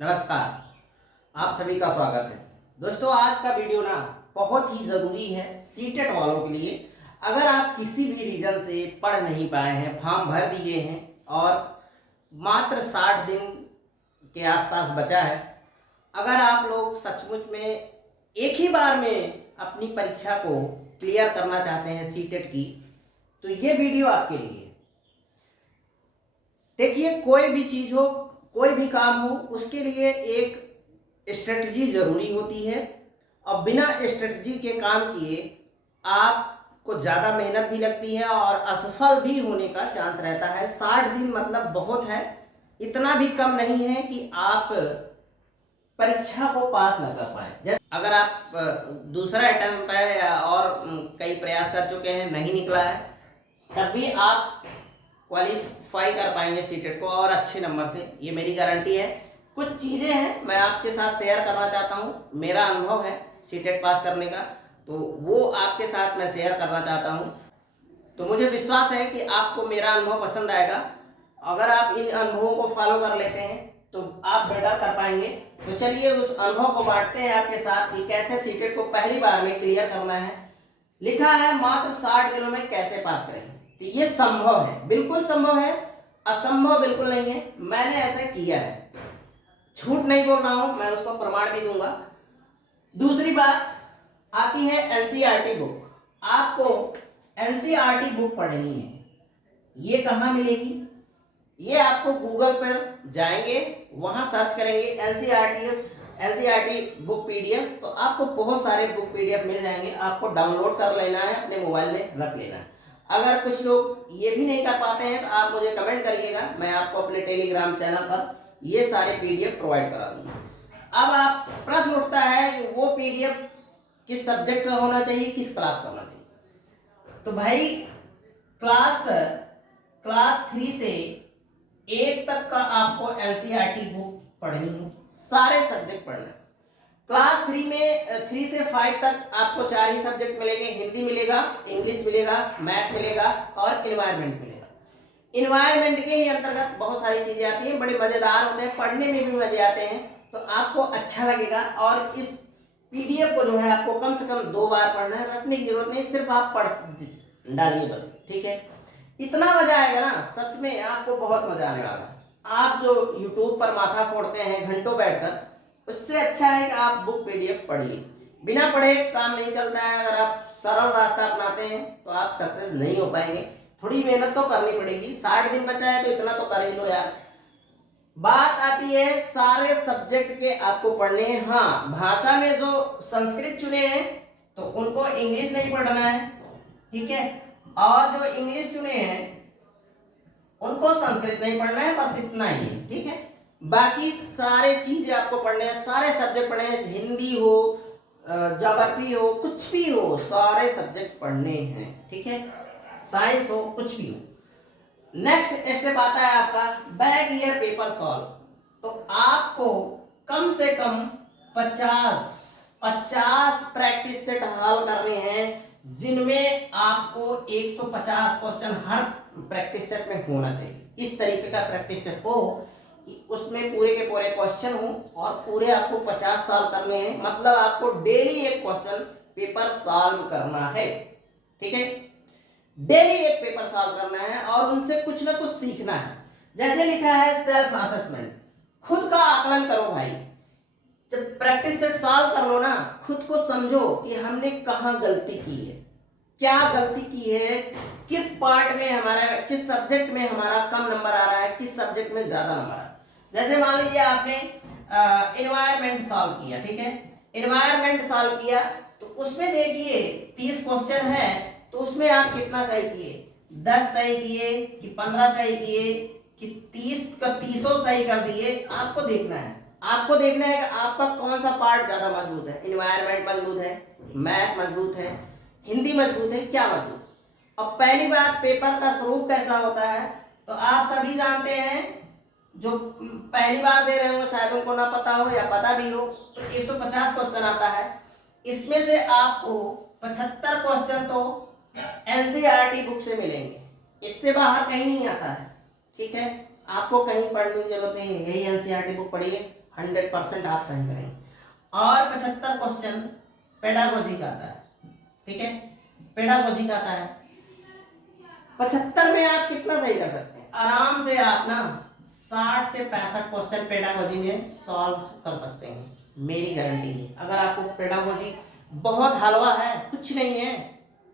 नमस्कार, आप सभी का स्वागत है। दोस्तों, आज का वीडियो ना बहुत ही ज़रूरी है सीटेट वालों के लिए। अगर आप किसी भी रीज़न से पढ़ नहीं पाए हैं, फॉर्म भर दिए हैं और मात्र 60 दिन के आसपास बचा है, अगर आप लोग सचमुच में एक ही बार में अपनी परीक्षा को क्लियर करना चाहते हैं सीटेट की, तो ये वीडियो आपके लिए। देखिए, कोई भी चीज़ हो, कोई भी काम हो, उसके लिए एक स्ट्रेटजी ज़रूरी होती है और बिना स्ट्रेटजी के काम किए आपको ज़्यादा मेहनत भी लगती है और असफल भी होने का चांस रहता है। 60 दिन मतलब बहुत है, इतना भी कम नहीं है कि आप परीक्षा को पास न कर पाए। जैसे अगर आप दूसरा अटेम्प्ट है और कई प्रयास कर चुके हैं, नहीं निकला है, तब भी आप क्वालिफाई कर पाएंगे सीटेट को और अच्छे नंबर से, ये मेरी गारंटी है। कुछ चीज़ें हैं मैं आपके साथ शेयर करना चाहता हूँ, मेरा अनुभव है सीटेट पास करने का, तो वो आपके साथ मैं शेयर करना चाहता हूँ। तो मुझे विश्वास है कि आपको मेरा अनुभव पसंद आएगा। अगर आप इन अनुभवों को फॉलो कर लेते हैं तो आप बेटर कर पाएंगे। तो चलिए उस अनुभव को बांटते हैं आपके साथ कि कैसे सीटेट को पहली बार में क्लियर करना है। लिखा है मात्र 60 दिनों में कैसे पास करेंगे, तो ये संभव है, बिल्कुल संभव है, असंभव बिल्कुल नहीं है। मैंने ऐसा किया है, झूठ नहीं बोल रहा हूं, मैं उसका प्रमाण भी दूंगा। दूसरी बात आती है एनसीईआरटी बुक। आपको एनसीईआरटी बुक पढ़नी है। ये कहाँ मिलेगी? ये आपको गूगल पर जाएंगे, वहां सर्च करेंगे एनसीईआरटी बुक पीडीएफ, तो आपको बहुत सारे बुक पीडीएफ मिल जाएंगे। आपको डाउनलोड कर लेना है, अपने मोबाइल में रख लेना है। अगर कुछ लोग ये भी नहीं कर पाते हैं तो आप मुझे कमेंट करिएगा, मैं आपको अपने टेलीग्राम चैनल पर ये सारे पीडीएफ प्रोवाइड करा दूंगा। अब आप प्रश्न उठता है कि वो पीडीएफ किस सब्जेक्ट का होना चाहिए, किस क्लास का होना चाहिए। तो भाई क्लास 3 से 8 तक का आपको एनसीईआरटी बुक पढ़नी है, सारे सब्जेक्ट पढ़ना है। क्लास 3 में 3 से 5 तक आपको 4 ही सब्जेक्ट मिलेंगे, हिंदी मिलेगा, इंग्लिश मिलेगा, मैथ मिलेगा और इन्वायरमेंट मिलेगा। इन्वायरमेंट के ही अंतर्गत बहुत सारी चीजें आती हैं, बड़े मजेदार होते हैं, पढ़ने में भी मजे आते हैं, तो आपको अच्छा लगेगा। और इस पीडीएफ को जो है आपको कम से कम 2 बार पढ़ना है, रटने की जरूरत नहीं, सिर्फ आप पढ़ डालिए बस, ठीक है। इतना मजा आएगा ना, सच में आपको बहुत मजा आने वाला है। आप जो यूट्यूब पर माथा फोड़ते हैं घंटों बैठकर, उससे अच्छा है कि आप बुक पीडीएफ पढ़िए। बिना पढ़े काम नहीं चलता है। अगर आप सरल रास्ता अपनाते हैं तो आप सक्सेस नहीं हो पाएंगे, थोड़ी मेहनत तो करनी पड़ेगी। 60 दिन बचा है तो इतना तो कर ही लो यार। बात आती है सारे सब्जेक्ट के आपको पढ़ने हैं। हाँ, भाषा में जो संस्कृत चुने हैं तो उनको इंग्लिश नहीं पढ़ना है, ठीक है, और जो इंग्लिश चुने हैं उनको संस्कृत नहीं पढ़ना है, बस इतना ही, ठीक है। बाकी सारे चीजें आपको पढ़ने हैं, सारे सब्जेक्ट पढ़ने हैं, हिंदी हो, ज्योग्राफी हो, कुछ भी हो, सारे सब्जेक्ट पढ़ने हैं, ठीक है। साइंस हो, कुछ भी हो। नेक्स्ट स्टेप आता है आपका बैक ईयर पेपर सॉल्व। तो आपको कम से कम 50 प्रैक्टिस सेट हल करने हैं, जिनमें आपको 150 क्वेश्चन हर प्रैक्टिस सेट में होना चाहिए। इस तरीके का प्रैक्टिस सेट हो कि उसमें पूरे के पूरे क्वेश्चन हो और पूरे आपको 50 सॉल्व करने हैं। मतलब आपको डेली एक क्वेश्चन पेपर सॉल्व करना है, ठीक है। डेली एक पेपर सॉल्व करना है और उनसे कुछ ना कुछ सीखना है। जैसे लिखा है सेल्फ असेसमेंट, खुद का आकलन करो भाई। जब प्रैक्टिस सेट सॉल्व कर लो ना, खुद को समझो कि हमने कहाँ गलती की है, क्या गलती की है, किस पार्ट में हमारा, किस सब्जेक्ट में हमारा कम नंबर आ रहा है, किस सब्जेक्ट में ज्यादा नंबर आ रहा है। जैसे मान लीजिए आपने एनवायरमेंट सॉल्व किया, ठीक है, एनवायरमेंट सॉल्व किया तो उसमें देखिए 30 क्वेश्चन है, तो उसमें आप कितना सही किए, 10 सही किए कि 15 सही किए कि 30 का 30 सही कर दिए। आपको देखना है, आपको देखना है कि आपका कौन सा पार्ट ज्यादा मजबूत है। एनवायरमेंट मजबूत है, मैथ मजबूत है, हिंदी मजबूत है, क्या मजबूत। अब पहली बात, पेपर का स्वरूप कैसा होता है तो आप सभी जानते हैं। जो पहली बार दे रहे हो शायद उनको ना पता हो या पता भी हो, तो 150 क्वेश्चन आता है। इसमें से आपको 75 क्वेश्चन तो एनसीईआरटी बुक से मिलेंगे, इससे बाहर कहीं नहीं आता है, ठीक है। आपको कहीं पढ़ने की जरूरत नहीं है, यही एनसीईआरटी बुक पढ़िए, 100% आप सही करेंगे। और 75 क्वेश्चन पेडागोजी का आता है, ठीक है, पेडागोजी का आता है। 75 में आप कितना सही कर सकते हैं? आराम से आप ना 60 से 65 क्वेश्चन पेडागोजी में सॉल्व कर सकते हैं, मेरी गारंटी है। अगर आपको पेडागोजी बहुत हलवा है, कुछ नहीं है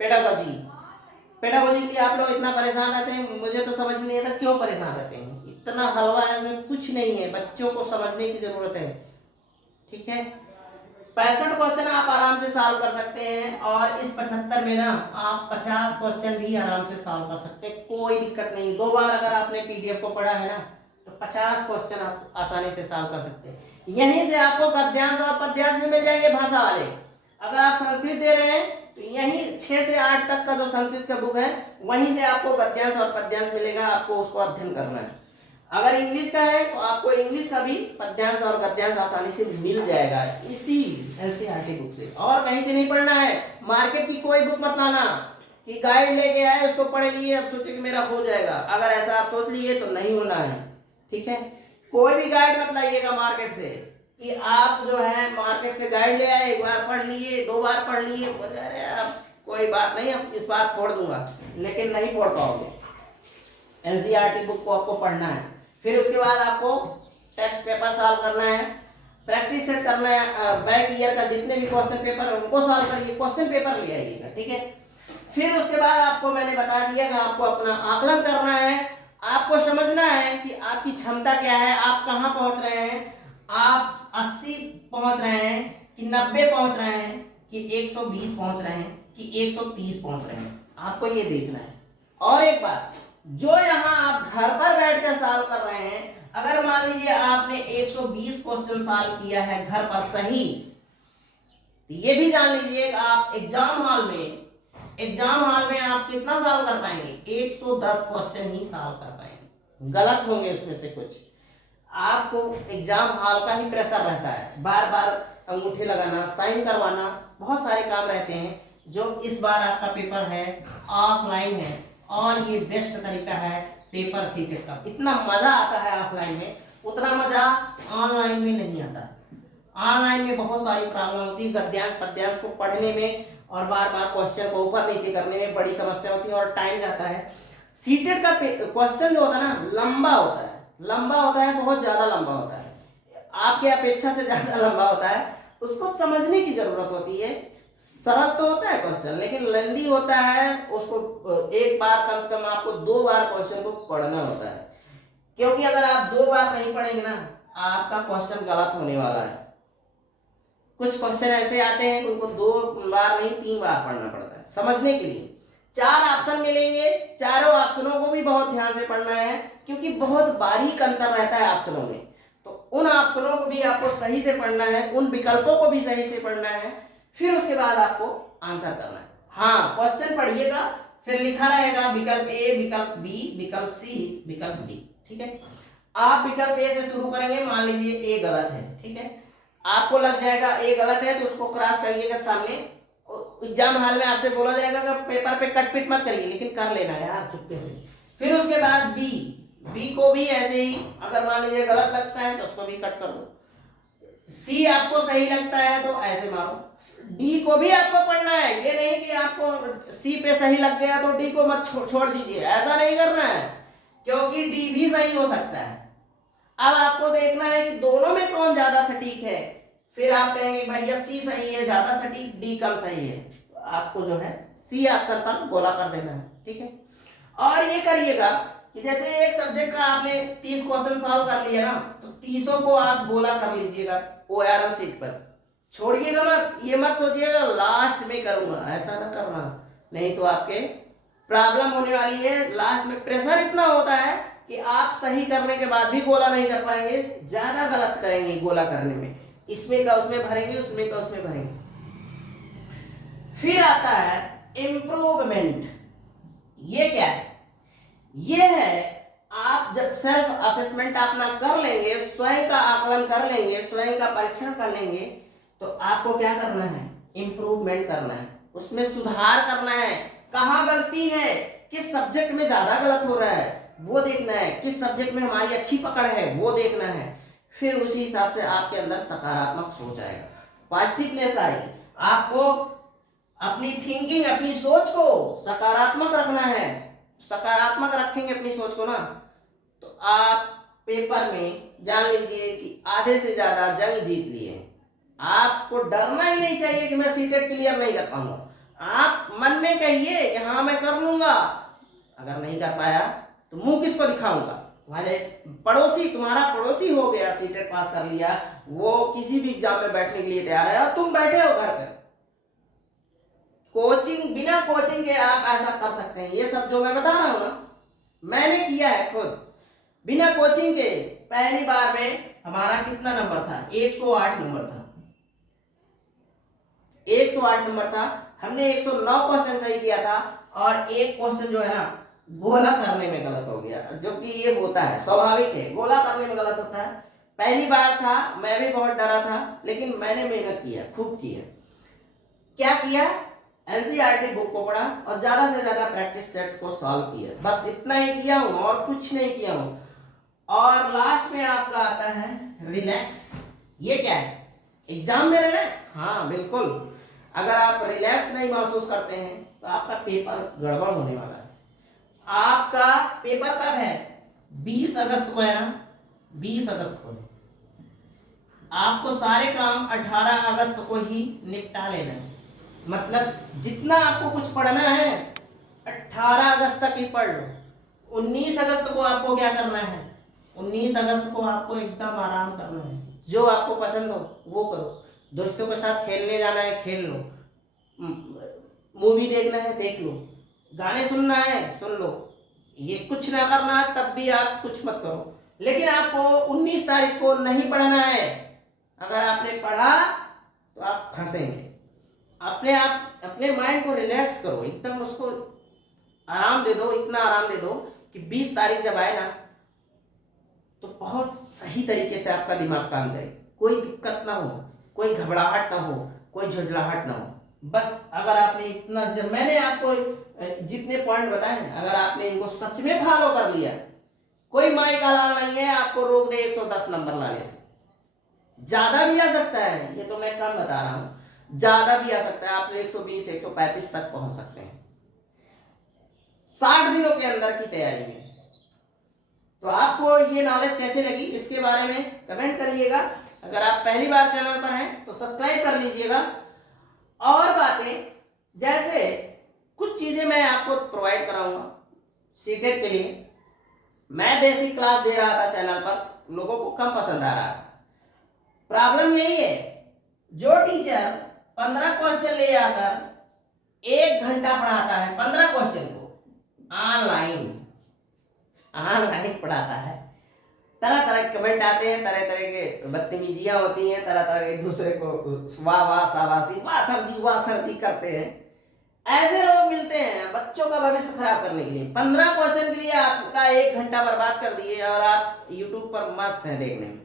पेडागोजी के लिए आप लोग इतना परेशान रहते हैं, मुझे तो समझ नहीं आता क्यों परेशान रहते हैं। इतना हलवा है, उसमें कुछ नहीं है, बच्चों को समझने की जरूरत है, ठीक है। 65 क्वेश्चन आप आराम से सॉल्व कर सकते हैं, और इस 75 में ना आप 50 क्वेश्चन भी आराम से सॉल्व कर सकते हैं, कोई दिक्कत नहीं। 2 बार अगर आपने पीडीएफ को पढ़ा है ना, तो 50 क्वेश्चन आप आसानी से सॉल्व कर सकते हैं। यहीं से आपको गद्यांश और पद्यांश भी मिल जाएंगे भाषा वाले। अगर आप संस्कृत दे रहे हैं तो यहीं 6 से 8 तक का जो संस्कृत का बुक है, वहीं से आपको गद्यांश और पद्यांश मिलेगा, आपको उसको अध्ययन करना है। अगर इंग्लिश का है तो आपको इंग्लिश का भी पद्यांश और गद्यांश आसानी से मिल जाएगा इसी एनसीईआरटी बुक से, और कहीं से नहीं पढ़ना है। मार्केट की कोई बुक मत लाना कि गाइड लेके आए, उसको पढ़ लिए, अब सोचे कि मेरा हो जाएगा। अगर ऐसा आप सोच लिए तो नहीं होना है, ठीक है। कोई भी गाइड मत लाइएगा मार्केट से, कि आप जो है मार्केट से गाइड ले आए, 1 बार पढ़ लिए, 2 बार पढ़ लिए, अरे अब कोई बात नहीं, अब इस बार छोड़ दूंगा, लेकिन नहीं पढ़ पाओगे। एनसीईआरटी बुक को आपको पढ़ना है, फिर उसके बाद आपको टेक्स्ट पेपर सॉल्व करना है, प्रैक्टिस सेट करना है, बैक ईयर का जितने भी क्वेश्चन पेपर है उनको सॉल्व करिए, क्वेश्चन पेपर ले आइएगा, ठीक है। फिर उसके बाद आपको मैंने बता दिया कि आपको अपना आकलन करना है, आपको समझना है कि आपकी क्षमता क्या है, आप कहाँ पहुंच रहे हैं, आप 80 पहुंच रहे हैं कि 90 पहुंच रहे हैं कि 120 पहुंच रहे हैं कि 130 पहुंच रहे हैं, आपको ये देखना है। और एक बात, जो यहाँ आप घर पर बैठकर सॉल्व कर रहे हैं, अगर मान लीजिए आपने 120 क्वेश्चन सॉल्व किया है घर पर सही, तो ये भी जान लीजिए आप एग्जाम हॉल में आप कितना सॉल्व कर पाएंगे? 110 क्वेश्चन ही सॉल्व कर पाएंगे, गलत होंगे उसमें से कुछ। आपको एग्जाम हॉल का ही प्रेशर रहता है, बार बार अंगूठे लगाना, साइन करवाना, बहुत सारे काम रहते हैं। जो इस बार आपका पेपर है ऑफलाइन है, और ये बेस्ट तरीका है पेपर सीटेड का। इतना मजा आता है ऑफलाइन में, उतना मजा ऑनलाइन में नहीं आता। ऑनलाइन में बहुत सारी प्रॉब्लम होती है, गद्यांश पद्यांश को पढ़ने में और बार बार क्वेश्चन को ऊपर नीचे करने में बड़ी समस्या होती है और टाइम जाता है। सीटेड का क्वेश्चन जो होता है ना, लंबा होता है, बहुत ज्यादा लंबा होता है, आपके अपेक्षा से ज्यादा लंबा होता है। उसको समझने की जरूरत होती है। सरल तो होता है क्वेश्चन, लेकिन लेंदी होता है, उसको एक बार कम से कम आपको 2 बार क्वेश्चन को पढ़ना होता है, क्योंकि अगर आप 2 बार नहीं पढ़ेंगे ना, आपका क्वेश्चन गलत होने वाला है। कुछ क्वेश्चन ऐसे आते हैं उनको 2 बार नहीं 3 बार पढ़ना पड़ता है समझने के लिए। 4 ऑप्शन मिलेंगे, चारों ऑप्शनों को भी बहुत ध्यान से पढ़ना है, क्योंकि बहुत बारीक अंतर रहता है ऑप्शनों में। तो उन ऑप्शनों को भी आपको सही से पढ़ना है, उन विकल्पों को भी सही से पढ़ना है, फिर उसके बाद आपको आंसर करना है। हाँ, क्वेश्चन पढ़िएगा, फिर लिखा रहेगा विकल्प ए, विकल्प बी, विकल्प सी, विकल्प डी, ठीक है। आप विकल्प ए से शुरू करेंगे, मान लीजिए ए गलत है, ठीक है, आपको लग जाएगा ए गलत है, तो उसको क्रॉस करिएगा सामने। एग्जाम हॉल में आपसे बोला जाएगा कि पेपर पे कट पिट मत करिए, लेकिन कर लेना यार चुपके से। फिर उसके बाद बी को भी ऐसे ही, अगर मान लीजिए गलत लगता है तो उसको भी कट कर दो। सी आपको सही लगता है तो ऐसे मारो। डी को भी आपको पढ़ना है, ये नहीं कि आपको सी पे सही लग गया तो डी को मत छोड़ दीजिए, ऐसा नहीं करना है, क्योंकि डी भी सही हो सकता है। अब आपको देखना है कि दोनों में कौन ज्यादा सटीक है, फिर आप कहेंगे भैया सी सही है ज्यादा सटीक, डी कम सही है, तो आपको जो है सी ऑप्शन पर गोला कर देना है, ठीक है। और ये करिएगा कि जैसे एक सब्जेक्ट का आपने 30 क्वेश्चन सॉल्व कर लिया ना, तो 30 को आप गोला कर लीजिएगा ORM शीट पर, छोड़िएगा मत। ये मत सोचिएगा लास्ट में करूंगा, ऐसा ना करना, नहीं तो आपके प्रॉब्लम होने वाली है। लास्ट में प्रेशर इतना होता है कि आप सही करने के बाद भी गोला नहीं कर पाएंगे, ज्यादा गलत करेंगे गोला करने में, इसमें का उसमें भरेंगे, उसमें का उसमें भरेंगे। फिर आता है इम्प्रूवमेंट। ये क्या है? ये है आप जब सेल्फ असेसमेंट अपना कर लेंगे, स्वयं का आकलन कर लेंगे, स्वयं का परीक्षण कर लेंगे, तो आपको क्या करना है? इम्प्रूवमेंट करना है, उसमें सुधार करना है। कहाँ गलती है, किस सब्जेक्ट में ज्यादा गलत हो रहा है, वो देखना है, किस सब्जेक्ट में हमारी अच्छी पकड़ है वो देखना है। फिर उसी हिसाब से आपके अंदर सकारात्मक सोच आएगा, पॉजिटिवनेस आएगी। आपको अपनी थिंकिंग, अपनी सोच को सकारात्मक रखना है। सकारात्मक रखेंगे अपनी सोच को ना, तो आप पेपर में जान लीजिए कि आधे से ज्यादा जंग जीत लिए। आपको डरना ही नहीं चाहिए कि मैं सीटेट क्लियर नहीं कर पाऊंगा। आप मन में कहिए कि हाँ मैं कर लूंगा। अगर नहीं कर पाया तो मुंह किसको दिखाऊंगा? तुम्हारे पड़ोसी, तुम्हारा पड़ोसी हो गया सीटेट पास कर लिया, वो किसी भी एग्जाम में बैठने के लिए तैयार है और तुम बैठे हो घर पर। कोचिंग, बिना कोचिंग के आप ऐसा कर सकते हैं। ये सब जो मैं बता रहा हूं ना, मैंने किया है खुद बिना कोचिंग के। पहली बार में हमारा कितना नंबर था? 108 नंबर था। 108 नंबर था। हमने 109 क्वेश्चन सही किया था और एक क्वेश्चन जो है ना गोला करने में गलत हो गया, जो कि ये होता है, स्वाभाविक है, गोला करने में गलत होता है। पहली बार था, मैं भी बहुत डरा था, लेकिन मैंने मेहनत किया, खूब किया। क्या किया? एनसीईआरटी बुक को पढ़ा और ज्यादा से ज्यादा प्रैक्टिस सेट को सॉल्व किया। बस इतना ही किया हूं और कुछ नहीं किया हूं। और लास्ट में आपका आता है रिलैक्स। ये क्या है? एग्जाम में रिलैक्स? हाँ बिल्कुल। अगर आप रिलैक्स नहीं महसूस करते हैं तो आपका पेपर गड़बड़ होने वाला है। आपका पेपर कब है? 20 अगस्त को है ना? 20 अगस्त को। आपको सारे काम 18 अगस्त को ही निपटा लेना है। मतलब जितना आपको कुछ पढ़ना है 18 अगस्त तक ही पढ़ लो। 19 अगस्त को आपको क्या करना है? 19 अगस्त को आपको एकदम आराम करना है। जो आपको पसंद हो वो करो। दोस्तों के साथ खेलने जाना है, खेल लो। मूवी देखना है, देख लो। गाने सुनना है, सुन लो। ये कुछ ना करना है तब भी आप कुछ मत करो, लेकिन आपको 19 तारीख को नहीं पढ़ना है। अगर आपने पढ़ा तो आप फंसेंगे। अपने माइंड को रिलैक्स करो, एकदम उसको आराम दे दो, इतना आराम दे दो कि 20 तारीख जब आए ना तो बहुत सही तरीके से आपका दिमाग काम करे। कोई दिक्कत ना हो, कोई घबराहट ना हो, कोई झुंझलाहट ना हो। बस अगर आपने इतना, जब मैंने आपको जितने पॉइंट बताए हैं, अगर आपने इनको सच में फॉलो कर लिया, कोई माई का लाल नहीं है आपको रोक दे 110 नंबर लाने से। ज्यादा भी आ सकता है, ये तो मैं कम बता रहा हूं, ज्यादा भी आ सकता है। आप 120 135 तक पहुंच सकते हैं 60 दिनों के अंदर की तैयारी में। तो आपको ये नॉलेज कैसे लगी इसके बारे में कमेंट करिएगा। अगर आप पहली बार चैनल पर हैं तो सब्सक्राइब कर लीजिएगा। और बातें जैसे कुछ चीजें मैं आपको प्रोवाइड कराऊंगा सीटेट के लिए। मैं बेसिक क्लास दे रहा था चैनल पर, लोगों को कम पसंद आ रहा था। प्रॉब्लम यही है, जो टीचर 15 क्वेश्चन ले आकर 1 घंटा पढ़ाता है 15 क्वेश्चन को ऑनलाइन पढ़ाता है, तरह तरह के कमेंट आते हैं, तरह तरह के बदतमीजियां होती हैं, तरह तरह एक दूसरे को वाह वाह शाबाशी, वाह सर जी करते हैं। ऐसे लोग मिलते हैं बच्चों का भविष्य खराब करने के लिए। 15 क्वेश्चन के लिए आपका 1 घंटा बर्बाद कर दिए और आप यूट्यूब पर मस्त हैं देखने में।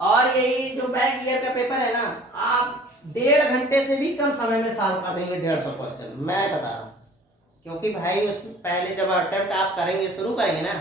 और यही जो बैक ईयर का पेपर है ना, आप 1.5 घंटे से भी कम समय में सॉल्व कर देंगे 150 क्वेश्चन, मैं बता रहा हूँ। क्योंकि भाई उसमें पहले जब अटेम्प्ट आप करेंगे, शुरू करेंगे ना,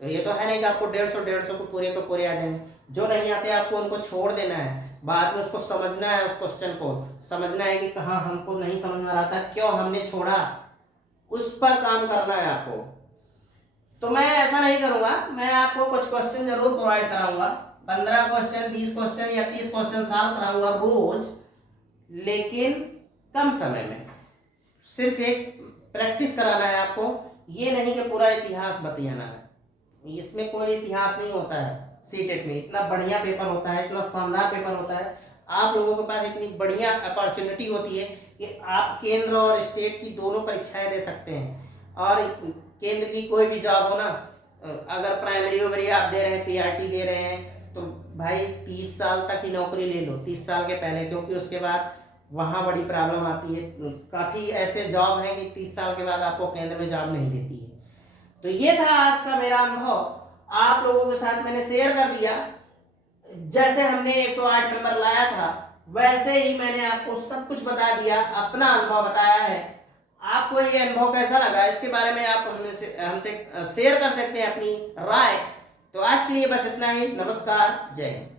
तो ये तो है नहीं कि आपको 150 को पूरे आ जाएंगे। जो नहीं आते आपको उनको छोड़ देना है, बाद में उसको समझना है, उस क्वेश्चन को समझना है कि कहाँ हमको नहीं समझ में आ रहा था, क्यों हमने छोड़ा, उस पर काम करना है आपको। तो मैं ऐसा नहीं करूंगा, मैं आपको कुछ क्वेश्चन जरूर प्रोवाइड कराऊंगा। 15 क्वेश्चन, 20 क्वेश्चन या 30 क्वेश्चन सॉल्व कराऊंगा रोज, लेकिन कम समय में। सिर्फ एक प्रैक्टिस कराना है आपको, ये नहीं कि पूरा इतिहास बतियाना है। इसमें कोई इतिहास नहीं होता है। सीटेट में इतना बढ़िया पेपर होता है, इतना शानदार पेपर होता है, आप लोगों के पास इतनी बढ़िया अपॉर्चुनिटी होती है कि आप केंद्र और स्टेट की दोनों परीक्षाएं दे सकते हैं। और केंद्र की कोई भी जॉब हो ना, अगर प्राइमरी वमरी आप दे रहे हैं, पीआरटी दे रहे हैं, तो भाई 30 साल तक ही नौकरी ले लो, 30 साल के पहले, क्योंकि उसके बाद वहाँ बड़ी प्रॉब्लम आती है। काफ़ी ऐसे जॉब हैं कि 30 साल के बाद आपको केंद्र में जॉब नहीं देती है। तो ये था आज का मेरा अनुभव, आप लोगों के साथ मैंने शेयर कर दिया। जैसे हमने 108 नंबर लाया था, वैसे ही मैंने आपको सब कुछ बता दिया, अपना अनुभव बताया है। आपको ये अनुभव कैसा लगा, इसके बारे में आप हमसे शेयर कर सकते हैं अपनी राय। तो आज के लिए बस इतना ही। नमस्कार, जय हिंद।